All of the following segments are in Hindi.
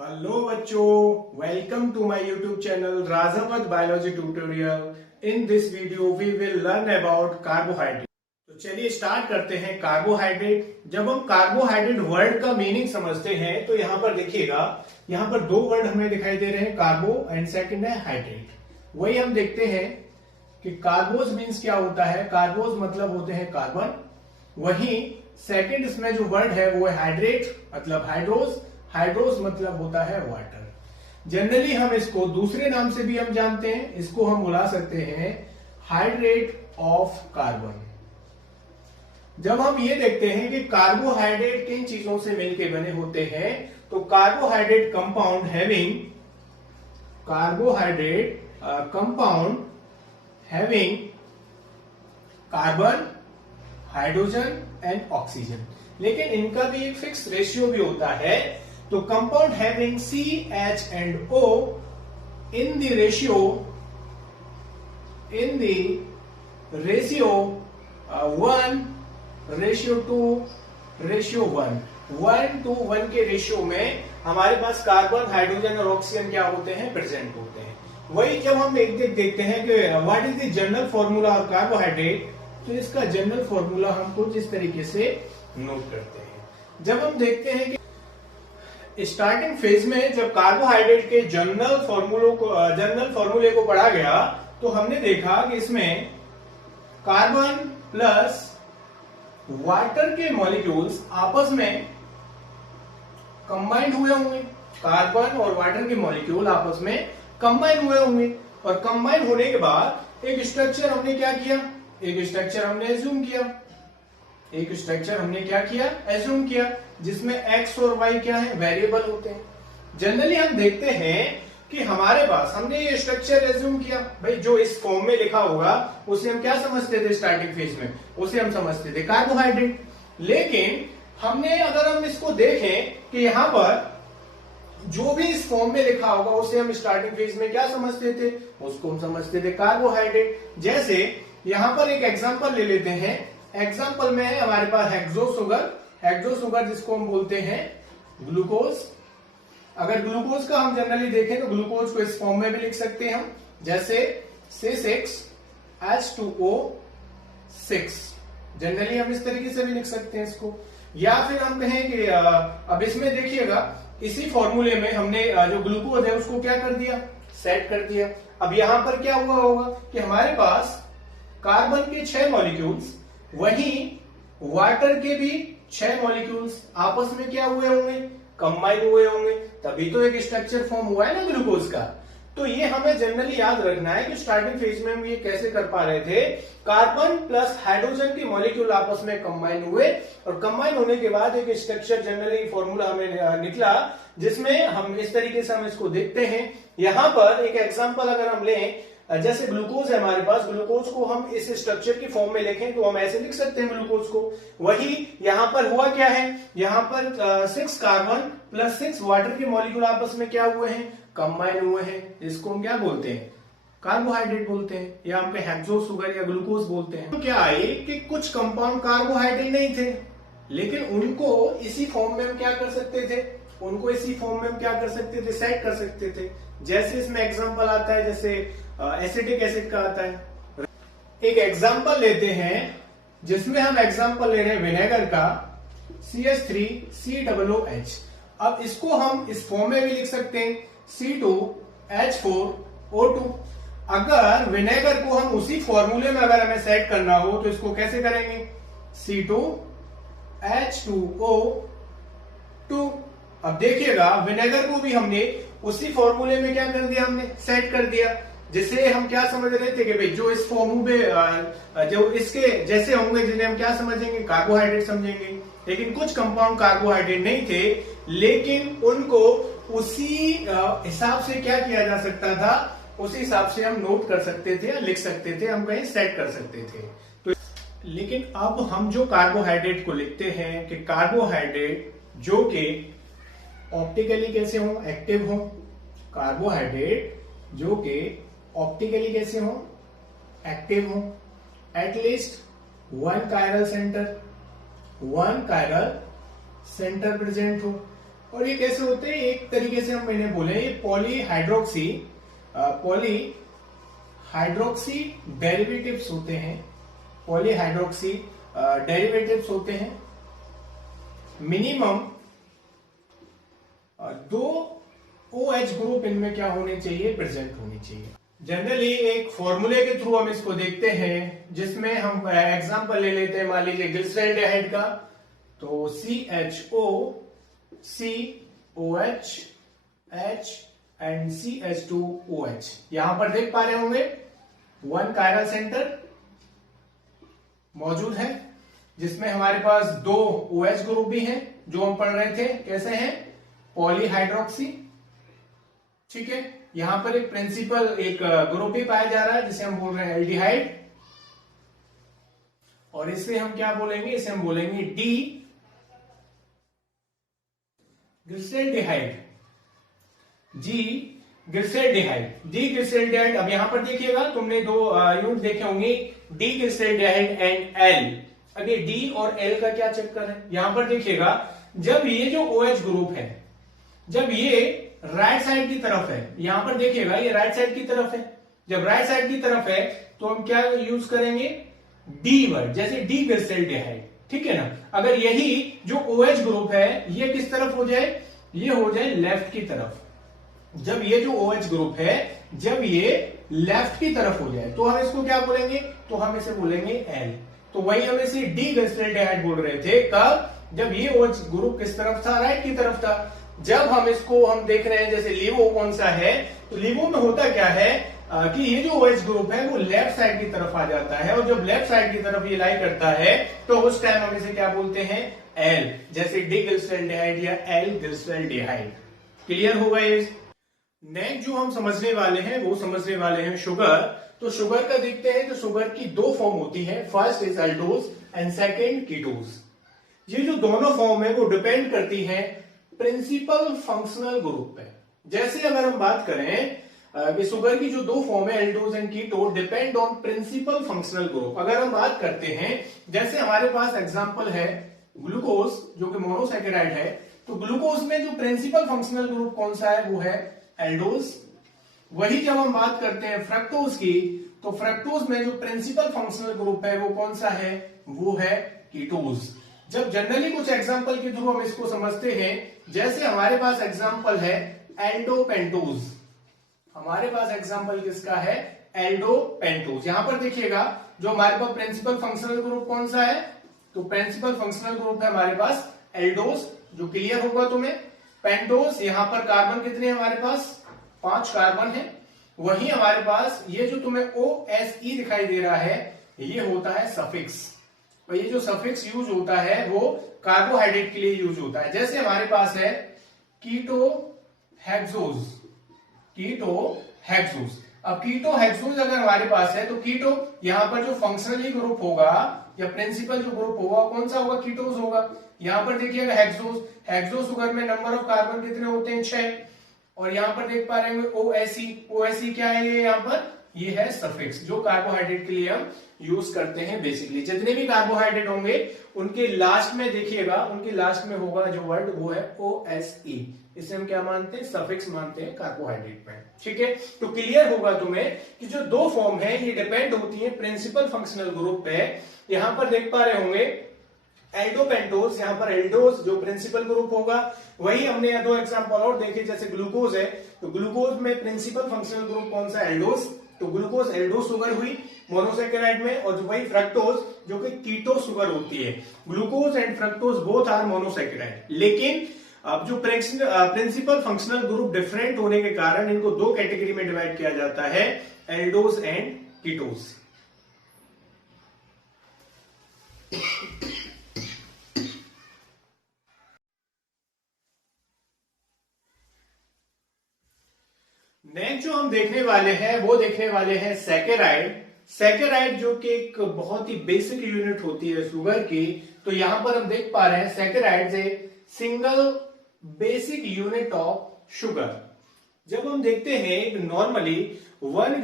हेलो बच्चों, welcome to my YouTube channel Rajawat biology tutorial. In this video we will learn about carbohydrate. तो चलिए स्टार्ट करते हैं। कार्बोहाइड्रेट, जब हम कार्बोहाइड्रेट वर्ड का मीनिंग समझते हैं तो यहाँ पर देखिएगा, यहाँ पर दो वर्ड हमें दिखाई दे रहे हैं, कार्बो एंड सेकंड है हाइड्रेट। वही हम देखते हैं कि कार्बोज मीन्स क्या होता है। कार्बोज मतलब होते हैं कार्बन। वही सेकंड इसमें जो वर्ड है वो है हाइड्रेट, मतलब हाइड्रोज। हाइड्रोज मतलब होता है वाटर। जनरली हम इसको दूसरे नाम से भी हम जानते हैं, इसको हम बुला सकते हैं हाइड्रेट ऑफ कार्बन। जब हम ये देखते हैं कि कार्बोहाइड्रेट किन चीजों से मिलकर बने होते हैं, तो carbohydrate compound having carbon, hydrogen and oxygen. लेकिन इनका भी एक फिक्स रेशियो भी होता है। तो compound having C, H and O in the ratio 1:2:1 के रेशियो में हमारे पास कार्बन, हाइड्रोजन और ऑक्सीजन क्या होते हैं, प्रेजेंट होते हैं। वही जब हम एक देखते हैं कि what is the general formula of carbohydrate, तो इसका जनरल फॉर्मूला हम कुछ इस तरीके से नोट करते हैं। जब हम देखते हैं कि स्टार्टिंग फेज में जब कार्बोहाइड्रेट के जनरल फॉर्मूले को पढ़ा गया, तो हमने देखा कि इसमें कार्बन प्लस वाटर के मॉलिक्यूल्स आपस में कंबाइंड हुए होंगे। कार्बन और वाटर के मॉलिक्यूल आपस में कंबाइन हुए होंगे, और कंबाइन होने के बाद एक स्ट्रक्चर हमने क्या किया, एज्यूम किया, जिसमें एक्स और वाई क्या है, वेरिएबल होते हैं। जनरली हम देखते हैं कि हमारे पास हमने ये स्ट्रक्चर एज्यूम किया, भाई जो इस फॉर्म में लिखा होगा उसे हम क्या समझते थे स्टार्टिंग फेज में, उसे हम समझते थे कार्बोहाइड्रेट। लेकिन हमने अगर हम इसको देखें कि यहां पर जो भी इस फॉर्म में लिखा होगा उसे हम स्टार्टिंग फेज में क्या समझते थे, उसको हम समझते थे कार्बोहाइड्रेट। जैसे यहां पर एक एग्जांपल ले लेते हैं। एग्जांपल में है हमारे पास हेक्सो शुगर जिसको हम बोलते हैं ग्लूकोज। अगर ग्लूकोज का हम जनरली देखें तो ग्लूकोज को इस फॉर्म में भी लिख सकते हैं हम, जैसे C6H2O6। जनरली हम इस तरीके से भी लिख सकते हैं इसको। या फिर हम कहें कि अब इसमें देखिएगा, इसी फॉर्मूले में हमने जो ग्लूकोज है उसको क्या कर दिया, सेट कर दिया। अब यहां पर क्या हुआ होगा कि हमारे पास कार्बन के 6 मॉलिक्यूल्स, वहीं वाटर के भी 6 मॉलिक्यूल्स आपस में क्या हुए होंगे, कंबाइन हुए होंगे, तभी तो एक स्ट्रक्चर फॉर्म हुआ है ना ग्लूकोज का। तो ये हमें जनरली याद रखना है कि स्टार्टिंग फेज में हम ये कैसे कर पा रहे थे, कार्बन प्लस हाइड्रोजन के मॉलिक्यूल आपस में कंबाइन हुए, और कंबाइन होने के बाद एक स्ट्रक्चर जनरली फॉर्मूला हमें निकला, जिसमें हम इस तरीके से हम इसको देखते हैं। यहां पर एक एग्जांपल अगर हम लें, जैसे ग्लूकोज है हमारे पास, ग्लूकोज को हम इस स्ट्रक्चर की फॉर्म में लिखें तो हम ऐसे लिख सकते हैं ग्लूकोज को। वही यहां पर हुआ क्या है, यहां पर 6 कार्बन प्लस 6 वाटर के मॉलिक्यूल आपस में क्या हुए हैं, कंबाइन हुए हैं। इसको हम क्या बोलते हैं, कार्बोहाइड्रेट बोलते हैं, या हम हेक्सो शुगर या ग्लूकोज बोलते हैं। तो क्या आए कि कुछ कंपाउंड कार्बोहाइड्रेट नहीं थे, लेकिन उनको इसी फॉर्म में हम क्या कर सकते थे, सेट कर सकते थे। जैसे इसमें एग्जांपल आता है, जैसे एसिटिक एसिड का आता है। एक एग्जांपल लेते हैं, जिसमें हम एग्जांपल ले रहे हैं विनेगर का, CH3COOH। अब इसको हम इस फॉर्म में भी लिख सकते हैं, C2H4O2। अगर विनेगर को हम उसी फॉर्मूले में अगर हमें सेट करना हो तो इसको कैसे करेंगे, C2H2O2। अब देखिएगा, विनेगर को भी हमने उसी फॉर्मूले में क्या कर दिया, हमने सेट कर दिया, जिसे हम क्या समझ रहे थे कि भाई जो इस फॉर्मूले जो इसके जैसे होंगे, जिन्हें हम क्या समझेंगे, कार्बोहाइड्रेट समझेंगे। लेकिन कुछ कंपाउंड कार्बोहाइड्रेट नहीं थे, लेकिन उनको उसी हिसाब से क्या किया जा सकता था, उसी हिसाब से हम नोट कर सकते थे या लिख सकते थे, हम कहीं सेट कर सकते थे। तो लेकिन अब हम जो कार्बोहाइड्रेट को लिखते हैं कि कार्बोहाइड्रेट जो कि ऑप्टिकली कैसे हो, एक्टिव हो, कार्बोहाइड्रेट जो कि ऑप्टिकली कैसे हो, एक्टिव हो, at least one chiral centre present हो। और ये कैसे होते हैं, एक तरीके से हम मैंने बोले ये पॉलीहाइड्रोक्सी डेरिवेटिव्स होते हैं, पॉलीहाइड्रोक्सी डेरिवेटिव्स होते हैं। मिनिमम 2 OH ग्रुप इनमें क्या होने चाहिए, प्रेजेंट होनी चाहिए। जनरली एक फॉर्मूले के थ्रू हम इसको देखते हैं, जिसमें हम एग्जांपल ले लेते हैं, मान लीजिए ग्लिसरॉल्डिहाइड का, तो CHO COH H and CH2OH। यहां पर देख पा रहे होंगे 1 कायरल सेंटर मौजूद है, जिसमें हमारे पास 2 OH ग्रुप भी हैं, जो हम पढ़ रहे थे कैसे हैं, पॉलीहाइड्रोक्सी। ठीक है, यहां पर एक प्रिंसिपल एक ग्रुप भी पाया जा रहा है, जिसे हम बोल रहे हैं एल्डिहाइड, और इसे हम क्या बोलेंगे, इसे हम बोलेंगे डी ग्लिसरॉल्डिहाइड, जी ग्लिसरॉल्डिहाइड, डी ग्लिसरॉल्डिहाइड। अब यहां पर देखिएगा, तुमने 2 यूनिट देखे होंगे, डी ग्लिसरॉल्डिहाइड एंड एल। अभी डी और एल का क्या चक्कर है, यहां पर देखिएगा, जब ये जो OH ग्रुप है, जब ये राइट साइड की तरफ है, यहां पर देखिएगा ये राइट साइड की तरफ है, जब राइट साइड की तरफ है तो हम क्या यूज करेंगे, डी वर्ड, जैसे डी ग्लिसरॉल्डिहाइड। ठीक है ना, अगर यही जो OH ग्रुप है ये किस तरफ हो जाए, ये हो जाए लेफ्ट की तरफ, जब ये जो OH ग्रुप है जब ये लेफ्ट की तरफ हो जाए तो हम इसको क्या बोलेंगे, तो हम इसे बोलेंगे एल। तो वही हम इसे डी ग्लिसरॉल्डिहाइड बोल रहे थे, कब, जब ये OH ग्रुप किस तरफ था, राइट की तरफ था। जब हम इसको हम देख रहे हैं, जैसे लिवो कौन सा है, तो लिवो में होता क्या है कि ये जो OH ग्रुप है वो लेफ्ट साइड की तरफ आ जाता है, और जब लेफ्ट साइड की तरफ ये लाई करता है तो उस टाइम हम इसे क्या बोलते हैं, एल, जैसे डी ग्लिसरॉल्डिहाइड या एल ग्लिसरॉल्डिहाइड। क्लियर होगा ये। नेक्स्ट जो हम समझने वाले हैं वो समझने वाले हैं शुगर। तो शुगर का देखते हैं, तो शुगर की 2 फॉर्म होती है, first is aldose and second ketose. ये जो दोनों फॉर्म है वो डिपेंड करती है प्रिंसिपल फंक्शनल ग्रुप पे। जैसे अगर हम बात करें कि शुगर की जो 2 फॉर्म है aldose and keto depend on principal functional group. अगर हम बात करते हैं, जैसे हमारे पास एग्जांपल है ग्लूकोज जो कि मोनोसैकेराइड है, तो ग्लूकोज में जो प्रिंसिपल फंक्शनल ग्रुप कौन सा है, वो है एल्डोज। वही जब हम बात करते हैं फ्रक्टोज की, तो फ्रक्टोज में जो प्रिंसिपल फंक्शनल ग्रुप है वो कौन सा है, वो है कीटोज। जब जनरली कुछ एग्जांपल के थ्रू हम इसको समझते हैं, जैसे हमारे पास एग्जांपल है एल्डोपेंटोज, हमारे पास एग्जांपल किसका है, एल्डोपेंटोज। यहां पर देखिएगा जो हमारे पास प्रिंसिपल फंक्शनल ग्रुप कौन सा है, तो प्रिंसिपल फंक्शनल ग्रुप है हमारे पास एल्डोज, जो क्लियर होगा तुम्हें। पेंटोज, यहां पर कार्बन कितने हैं हमारे पास, 5 कार्बन है। वही हमारे पास ये जो तुम्हें OSE दिखाई दे रहा है, ये होता है सफिक्स, और ये जो सफिक्स यूज होता है वो कार्बोहाइड्रेट के लिए यूज होता है। जैसे हमारे पास है कीटोहेक्सोज, कीटोहेक्सोज। अब कीटोहेक्सोज अगर हमारे पास है, तो कीटो यहां पर जो फंक्शनली ग्रुप होगा या प्रिंसिपल जो ग्रुप होगा कौन सा होगा, कीटोज होगा। यहां पर देखिएगा हेक्सोज, हेक्सो शुगर में नंबर ऑफ कार्बन कितने होते हैं, 6। और यहां पर देख पा रहे हैं OSE, OSE क्या है ये, यहां पर ये है सफिक्स, जो कार्बोहाइड्रेट के लिए हम यूज करते हैं। बेसिकली जितने भी कार्बोहाइड्रेट होंगे उनके लास्ट में देखिएगा, उनके लास्ट में होगा जो वर्ड, वो है OSE। इसे हम क्या मानते हैं, सफिक्स मानते हैं कार्बोहाइड्रेट में। ठीक है, तो क्लियर होगा तुम्हें कि जो 2 फॉर्म है ये डिपेंड होती है प्रिंसिपल फंक्शनल ग्रुप पे। यहां पर देख पा रहे होंगे एल्डोपेंटोज, यहां पर एल्डोज जो प्रिंसिपल ग्रुप होगा। वही हमने 2 एग्जांपल और देखे, जैसे ग्लूकोज है, तो ग्लूकोज में प्रिंसिपल फंक्शनल ग्रुप कौन सा, एल्डोज, तो ग्लूकोज एल्डोज शुगर हुई मोनोसैकेराइड में। और जो वही फ्रक्टोज जो कि कीटो शुगर होती है। Glucose and fructose both are monosaccharide, लेकिन अब जो प्रिंसिपल फंक्शनल ग्रुप डिफरेंट होने के कारण इनको 2 कैटेगरी में डिवाइड किया जाता है, एल्डोज एंड कीटोज। नेक्स्ट जो हम देखने वाले हैं वो देखने वाले हैं सैकेराइड। सैकेराइड जो कि एक बहुत ही बेसिक यूनिट होती है शुगर की। तो यहां पर हम देख पा रहे हैं saccharide a single basic unit of sugar. जब हम देखते हैं नॉर्मली 1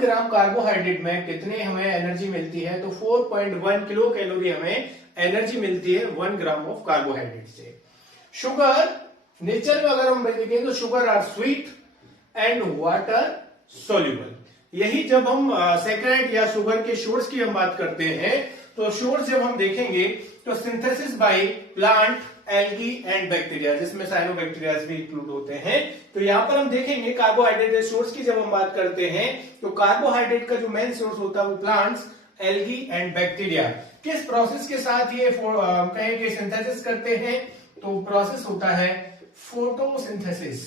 ग्राम कार्बोहाइड्रेट में कितने हमें एनर्जी मिलती है, तो 4.1 किलो कैलोरी हमें एनर्जी मिलती है 1 ग्राम ऑफ कार्बोहाइड्रेट से। शुगर नेचर में अगर हम देखें तो sugar are sweet and water soluble. यही जब हम सैकराइड या शुगर के सोर्स की हम बात करते हैं तो सोर्स जब हम देखेंगे तो synthesis by plant, algae and bacteria, जिसमें साइनोबैक्टीरिया भी इंक्लूड होते हैं। तो यहां पर हम देखेंगे कार्बोहाइड्रेट सोर्स की जब हम बात करते हैं तो कार्बोहाइड्रेट का जो मेन सोर्स होता है वो प्लांट्स, एल्गी एंड बैक्टीरिया। किस प्रोसेस के साथ ये कहेंगे सिंथेसिस करते हैं तो प्रोसेस होता है फोटोसिंथेसिस।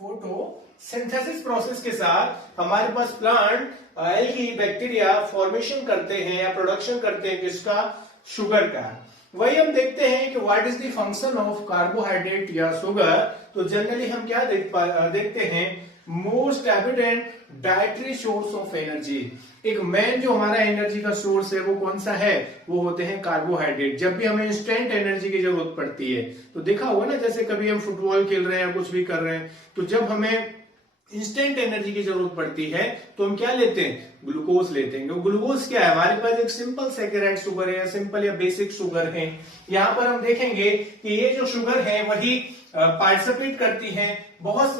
फोटोसिंथेसिस प्रोसेस के साथ हमारे पास प्लांट, एल्गी, बैक्टीरिया फॉर्मेशन करते हैं या प्रोडक्शन करते हैं किसका, शुगर का। वही हम देखते हैं कि what is the function of carbohydrate या शुगर। तो जनरली हम क्या देखते हैं, most evident dietary source of energy. एक मेन जो हमारा एनर्जी का सोर्स है वो कौन सा है, वो होते हैं कार्बोहाइड्रेट। जब भी हमें इंस्टेंट एनर्जी की जरूरत पड़ती है तो देखा होगा ना, जैसे कभी हम फुटबॉल खेल रहे हैं या कुछ भी कर रहे हैं तो जब हमें इंस्टेंट एनर्जी की जरूरत पड़ती है तो हम क्या लेते हैं, ग्लूकोज लेते हैं। ग्लूकोज क्या है, हमारे पास एक सिंपल सैकेराइड शुगर है या सिंपल या बेसिक शुगर है। यहां पर हम देखेंगे कि ये जो शुगर है वही पार्टिसिपेट करती हैं बहुत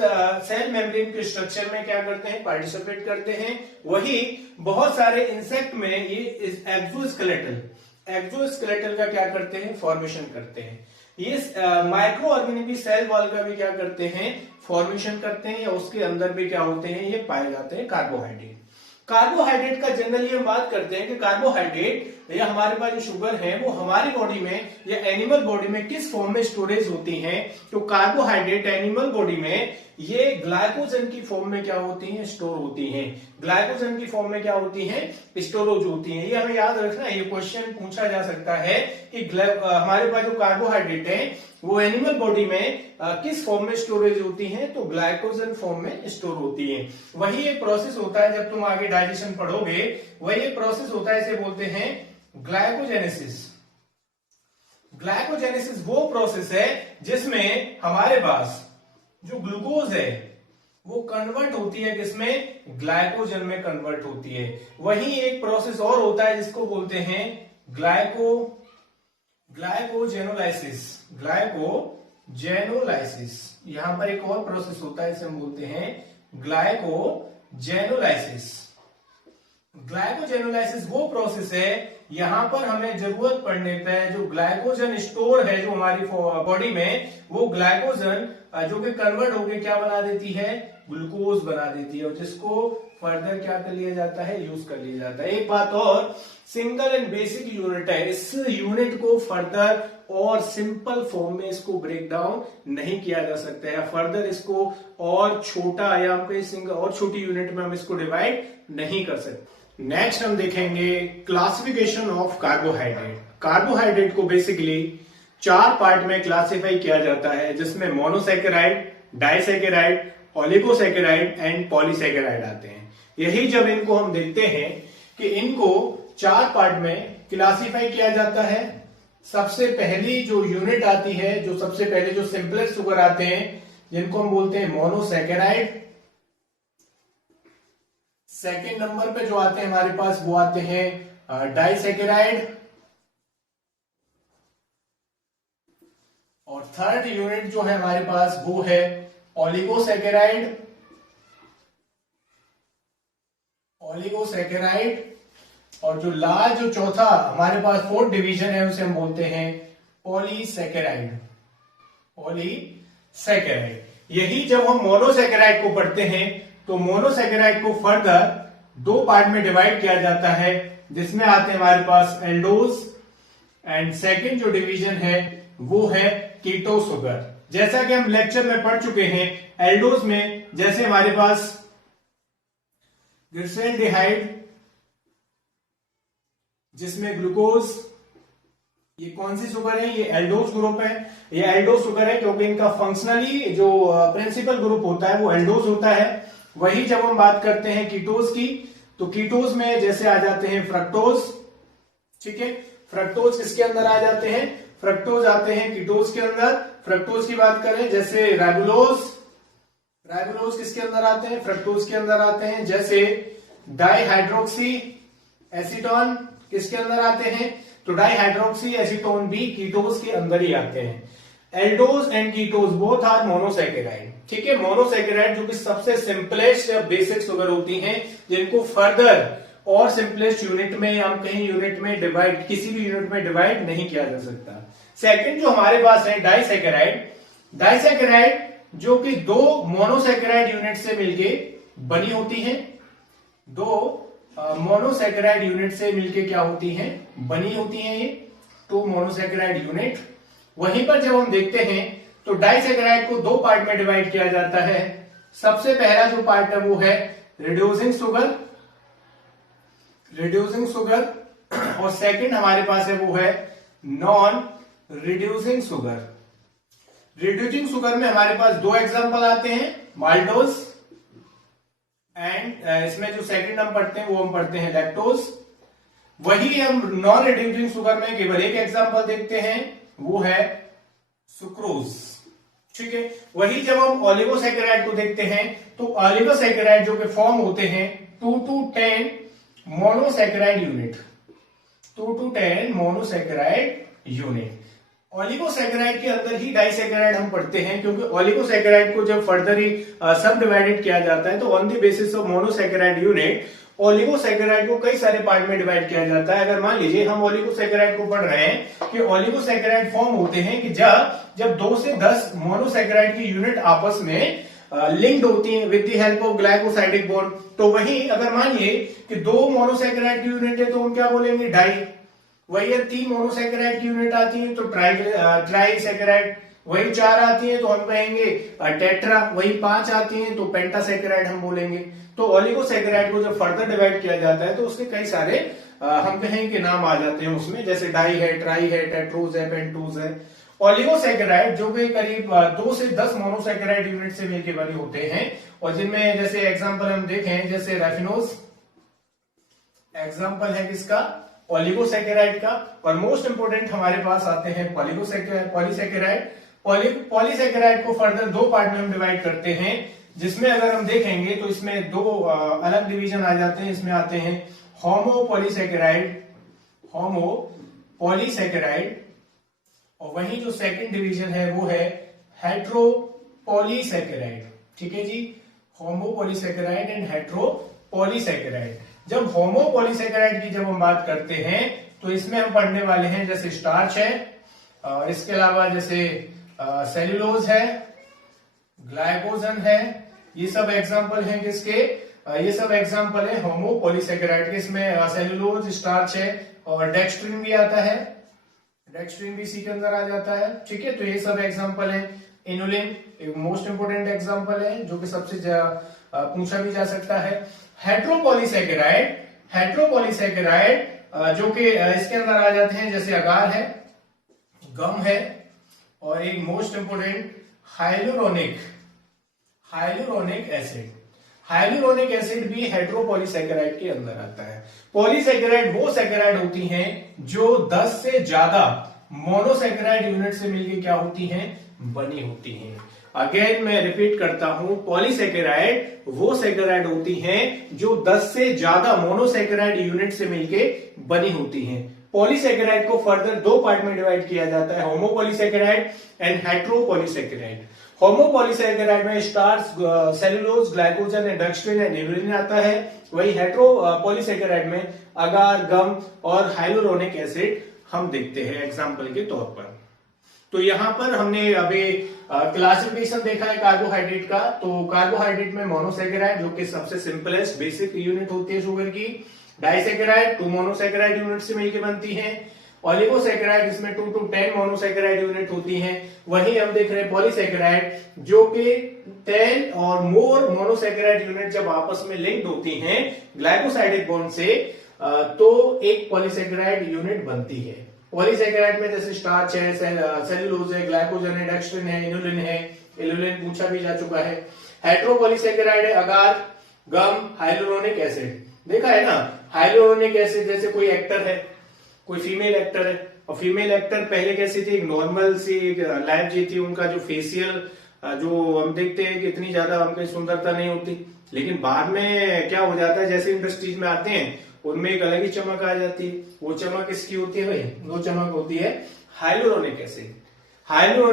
सेल मेम्ब्रेन के स्ट्रक्चर में, क्या करते हैं, पार्टिसिपेट करते हैं। वही बहुत सारे इंसेक्ट में ये एक्सोस्केलेटल का क्या करते हैं, फॉर्मेशन करते हैं। ये माइक्रो ऑर्गेनिज्म सेल वॉल का भी क्या करते हैं, फॉर्मेशन करते हैं, या उसके अंदर भी क्या होते हैं, ये पाए जाते हैं कार्बोहाइड्रेट। कार्बोहाइड्रेट का जनरली हम बात करते हैं कि कार्बोहाइड्रेट या हमारे पास जो शुगर है वो हमारी बॉडी में या एनिमल बॉडी में किस फॉर्म में स्टोरेज होती हैं। तो कार्बोहाइड्रेट एनिमल बॉडी में ये ग्लाइकोजन की फॉर्म में क्या होती हैं, स्टोर होती हैं। ग्लाइकोजन की फॉर्म में क्या होती हैं, स्टोरेज होती हैं। ये हमें याद रखना है, ये क्वेश्चन पूछा जा सकता है कि हमारे पास जो कार्बोहाइड्रेट है वो एनिमल बॉडी में किस फॉर्म में स्टोरेज होती हैं, तो ग्लाइकोजन फॉर्म में स्टोर होती हैं। वही एक प्रोसेस होता है, जब तुम आगे डाइजेशन पढ़ोगे वही एक प्रोसेस होता है, इसे बोलते हैं ग्लाइकोजेनेसिस। ग्लाइकोजेनेसिस वो प्रोसेस है जिसमें हमारे पास जो ग्लूकोज है वो कन्वर्ट होती है किसमें, ग्लाइकोजन में कन्वर्ट होती है। वही एक प्रोसेस और होता है जिसको बोलते हैं ग्लाइकोजेनोलाइसिस। यहां पर एक और प्रोसेस होता है, इसे हम बोलते हैं ग्लाइकोजेनोलाइसिस। ग्लाइकोजेनोलाइसिस वो प्रोसेस है यहां पर हमें जरूरत पड़ने पर जो ग्लाइकोजन स्टोर है जो हमारी बॉडी में, वो ग्लाइकोजन जो कि कन्वर्ट होकर क्या बना देती है, ग्लूकोज बना देती है, और जिसको फर्दर क्या कर लिया जाता है, यूज कर लिया जाता है। एक बात और, सिंगल एंड बेसिक यूनिट है, इस यूनिट को फर्दर और सिंपल फॉर्म में इसको ब्रेक डाउन नहीं किया जा सकता है, या फर्दर इसको और छोटा या हम सिंगल और छोटी यूनिट में हम इसको डिवाइड नहीं कर सकते। नेक्स्ट हम देखेंगे क्लासिफिकेशन ऑफ कार्बोहाइड्रेट। कार्बोहाइड्रेट को बेसिकली 4 पार्ट में क्लासिफाई किया जाता है, जिसमें monosaccharide, disaccharide, oligosaccharide and polysaccharide आते हैं। यही जब इनको हम देखते हैं कि इनको 4 पार्ट में क्लासिफाई किया जाता है। सबसे पहली जो यूनिट आती है, जो सबसे पहले जो सिंपलेस्ट शुगर आते हैं जिनको हम बोलते हैं मोनोसैकेराइड। सेकेंड नंबर पे जो आते हैं हमारे पास वो आते हैं डाइसैकेराइड, और थर्ड यूनिट जो है हमारे पास वो है ओलिगोसैकेराइड। और जो लास्ट जो चौथा हमारे पास फोर्थ डिवीजन है उसे हम बोलते हैं पॉलीसैकेराइड। यही जब हम मोनोसैकेराइड को पढ़ते हैं तो मोनोसैकेराइड को फर्दर 2 पार्ट में डिवाइड किया जाता है, जिसमें आते हैं हमारे पास एल्डोज, एंड सेकंड जो डिवीजन है वो है कीटो शुगर। जैसा कि हम लेक्चर में पढ़ चुके हैं, एल्डोज में जैसे हमारे पास ग्लिसरॉल्डिहाइड, जिसमें ग्लूकोज, ये कौन सी शुगर है, ये एल्डोज ग्रुप है। ये एल्डोज शुगर है क्योंकि इनका फंक्शनली जो प्रिंसिपल ग्रुप होता है वो एल्डोज होता है। वही जब हम बात करते हैं कीटोज की, तो कीटोज में जैसे आ जाते हैं फ्रक्टोज, ठीक है। फ्रक्टोज किसके अंदर आ जाते हैं, फ्रक्टोज आते हैं कीटोज के अंदर। फ्रक्टोज की बात करें जैसे राइबोलोज किसके अंदर आते हैं, फ्रक्टोज के अंदर आते हैं। जैसे डाइहाइड्रोक्सी एसीटोन किसके अंदर आते हैं, तो डाइहाइड्रोक्सी एसीटोन भी कीटोज के अंदर ही आते हैं। Aldose and ketose both are monosaccharide. ठीक है, मोनोसैकेराइड जो कि सबसे सिंपलेस्ट या बेसिक शुगर होती हैं, जिनको फर्दर और सिंपलेस्ट यूनिट में या कहीं यूनिट में डिवाइड, किसी भी यूनिट में डिवाइड नहीं किया जा सकता। सेकंड जो हमारे पास है डाइसैकेराइड। डाइसैकेराइड जो कि दो मोनोसैकेराइड यूनिट से मिलके बनी होती हैं, दो मोनोसैकेराइड यूनिट से मिलके क्या होती हैं, बनी होती हैं ये टू मोनोसैकेराइड यूनिट। वहीं पर जब हम देखते हैं तो डाइसैकेराइड को दो पार्ट में डिवाइड किया जाता है। सबसे पहला जो पार्ट है वो है रिड्यूसिंग शुगर, रिड्यूसिंग शुगर, और सेकंड हमारे पास है वो है non reducing sugar. Reducing sugar में हमारे पास दो एग्जांपल आते हैं, माल्टोज एंड इसमें जो सेकंड हम पढ़ते हैं वो हम पढ़ते हैं लैक्टोज। वही हम नॉन रिड्यूसिंग शुगर में केवल एक एग्जांपल देखते हैं, वो है सुक्रोज। ठीक है, वही जब हम ओलिगोसैकेराइड को देखते हैं तो ओलिगोसैकेराइड जो कि फॉर्म होते हैं 2 to 10 monosaccharide unit, 2 to 10 monosaccharide unit. Oligosaccharide के अंदर ही डाइसैकेराइड हम पढ़ते हैं, क्योंकि ओलिगोसैकेराइड को जब फर्दर ही सब डिवाइडेड किया जाता है तो on the basis of monosaccharide unit oligosaccharide को कई सारे पार्ट में डिवाइड किया जाता है। अगर मान लीजिए हम ओलिगोसैकेराइड को पढ़ रहे हैं कि ओलिगोसैकेराइड फॉर्म होते हैं कि जब 2 से 10 मोनोसैकेराइड की यूनिट आपस में लिंक्ड होती हैं with the help of glycosidic bond. तो वही अगर मानिए कि 2 मोनोसैकेराइड की यूनिट है तो हम क्या बोलेंगे, डाई। वही 3 मोनोसैकेराइड की यूनिट आती है तो ट्राइसैकेराइड। वही 4 आती है तो हम कहेंगे टेट्रा। वही 5 आती है तो पेंटासैकेराइड हम बोलेंगे। तो ओलिगोसैकेराइड को जब फर्दर डिवाइड किया जाता है तो उसके कई सारे हम कहेंगे नाम आ जाते हैं उसमें, जैसे डाई है, ट्राई है, टेट्रोज है, पेंटोज है। ओलिगोसैकेराइड जो कि करीब 2 से 10 मोनोसैकेराइड यूनिट से मिलकर बने होते हैं, और जिनमें जैसे एग्जांपल हम देखें, जैसे रैफिनोज एग्जांपल है किसका, ओलिगोसैकेराइड का। और मोस्ट इंपोर्टेंट हमारे पास आते हैं पॉलीसैकेराइड। पॉलीसैकेराइड को फर्दर दो पार्ट में हम डिवाइड करते हैं, जिसमें अगर हम देखेंगे तो इसमें दो अलग डिवीजन आ जाते हैं। इसमें आते हैं होमोपॉलीसैकेराइड, होमोपॉलीसैकेराइड, और वही जो सेकंड डिवीजन है वो है हेट्रोपॉलीसैकेराइड। ठीक है जी, होमोपॉलीसैकेराइड एंड हेट्रोपॉलीसैकेराइड। जब होमोपॉलीसैकेराइड की जब हम बात करते हैं तो इसमें हम पढ़ने वाले हैं जैसे स्टार्च है, और इसके अलावा जैसे सेल्यूलोज है, ग्लाइकोजन है। ये सब एग्जांपल हैं किसके, ये सब एग्जांपल है होमोपॉलीसैकेराइड के। इसमें सेल्यूलोज, स्टार्च है, और डेक्स्ट्रिन भी आता है, डेक्स्ट्रिन भी इसी के अंदर आ जाता है। ठीक है, तो ये सब एग्जांपल है। इनुलिन एक मोस्ट इंपोर्टेंट एग्जांपल है जो कि सबसे पूछा भी जा सकता है। हेट्रोपॉलीसैकेराइड, हेट्रोपॉलीसैकेराइड जो कि इसके अंदर आ जाते हैं जैसे अगार है, गम है, और एक most important hyaluronic acid. Hyaluronic acid भी हेट्रोपॉलीसैकेराइड के अंदर आता है। पॉलीसैकेराइड वो सैकेराइड होती हैं जो 10 से ज्यादा मोनोसैकेराइड यूनिट से मिलकर क्या होती हैं, बनी होती हैं। अगेन मैं रिपीट करता हूं, पॉलीसैकेराइड वो सैकेराइड होती हैं जो 10 से ज्यादा मोनोसैकेराइड यूनिट से मिलके बनी होती हैं। पॉलीसैकेराइड को फर्दर दो पार्ट में डिवाइड किया जाता है, होमोपॉलीसैकेराइड एंड हेट्रोपॉलीसैकेराइड। होमोपॉलीसैकेराइड में starch, cellulose, glycogen, dextrin and inulin आता है। वही हेट्रोपॉलीसैकेराइड में अगार, गम और हाइलुरोनिक एसिड हम देखते हैं एग्जांपल के तौर पर। तो यहां पर हमने अभी क्लासिफिकेशन देखा है कार्बोहाइड्रेट का। तो कार्बोहाइड्रेट में मोनोसैकेराइड जो कि सबसे सिंपलेस्ट बेसिक यूनिट होती है शुगर की, डाइसैकेराइड 2 मोनोसैकेराइड यूनिट से मिलकर बनती है, ओलिगोसैकेराइड जिसमें 2 to 10 मोनोसैकेराइड यूनिट होती हैं। वहीं हम देख रहे हैं पॉलीसैकेराइड जो कि 10 और मोर मोनोसैकेराइड यूनिट जब आपस में लिंक्ड होती हैं ग्लाइकोसाइडिक बॉन्ड से, तो एक पॉलीसैकेराइड यूनिट बनती है। पॉलीसैकेराइड में जैसे स्टार्च है, सेल्यूलोज है, ग्लाइकोजन है, डेक्स्ट्रिन है, इनुलिन है। इनुलिन पूछा भी जा चुका है। हेट्रोपॉलीसैकेराइड है अगार, गम, हाइलुरोनिक एसिड। देखा है ना, हाइलुरोनिक एसिड जैसे कोई एक्टर है, कोई फीमेल एक्टर है, और फीमेल एक्टर पहले कैसी थी, एक नॉर्मल सी लाइफ जी थी। उनका जो फेशियल जो हम देखते हैं कि इतनी ज्यादा उनकी सुंदरता नहीं होती, लेकिन बाद में क्या हो जाता है, जैसे इंडस्ट्रीज में आते हैं उनमें एक अलग ही चमक आ जाती है। वो चमक किसकी होती है भाई, वो चमक होती है हाइलुरोनिक एसिड। हाइलुरोनिक